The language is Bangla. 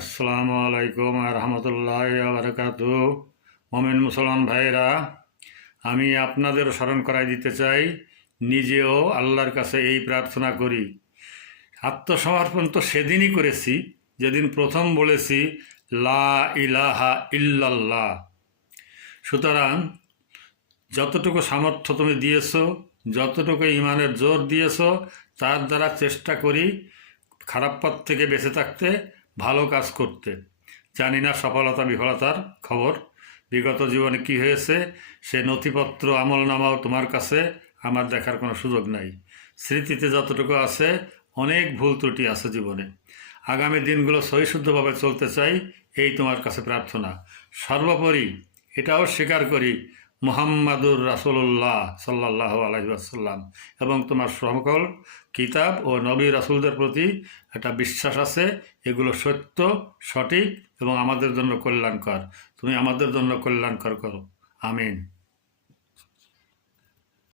আসসালামু আলাইকুম রহমতুল্লাহ বারকাতু। মোমেন মুসলমান ভাইরা, আমি আপনাদের স্মরণ করাই দিতে চাই, নিজেও আল্লাহর কাছে এই প্রার্থনা করি। আত্মসমর্পণ তো সেদিনই করেছি যেদিন প্রথম বলেছি লা ইলাহা ইল্লাল্লাহ। সুতরাং যতটুকু সামর্থ্য তুমি দিয়েছো, যতটুকু ইমানের জোর দিয়েছো, তার দ্বারা চেষ্টা করি খারাপ পথ থেকে বেঁচে থাকতে, ভালো কাজ করতে। জানি না সফলতা বিফলতার খবর, বিগত জীবনে কি হয়েছে সে নথিপত্র আমলনামাও তোমার কাছে আমার দেখার কোনো সুযোগ নাই। স্মৃতিতে যতটুকু আছে অনেক ভুল ত্রুটি আছে জীবনে। আগামী দিনগুলো সহিশুদ্ধভাবে চলতে চাই, এই তোমার কাছে প্রার্থনা। সর্বোপরি এটাও স্বীকার করি মুহাম্মাদুর রাসূলুল্লাহ সাল্লাল্লাহু আলাইহি ওয়াসাল্লাম এবং তোমার সকল কিতাব ও নবী রাসূলদের প্রতি একটা বিশ্বাস আছে। এগুলো সত্য, সঠিক এবং আমাদের জন্য কল্যাণকর। তুমি আমাদের জন্য কল্যাণকর করো, আমিন।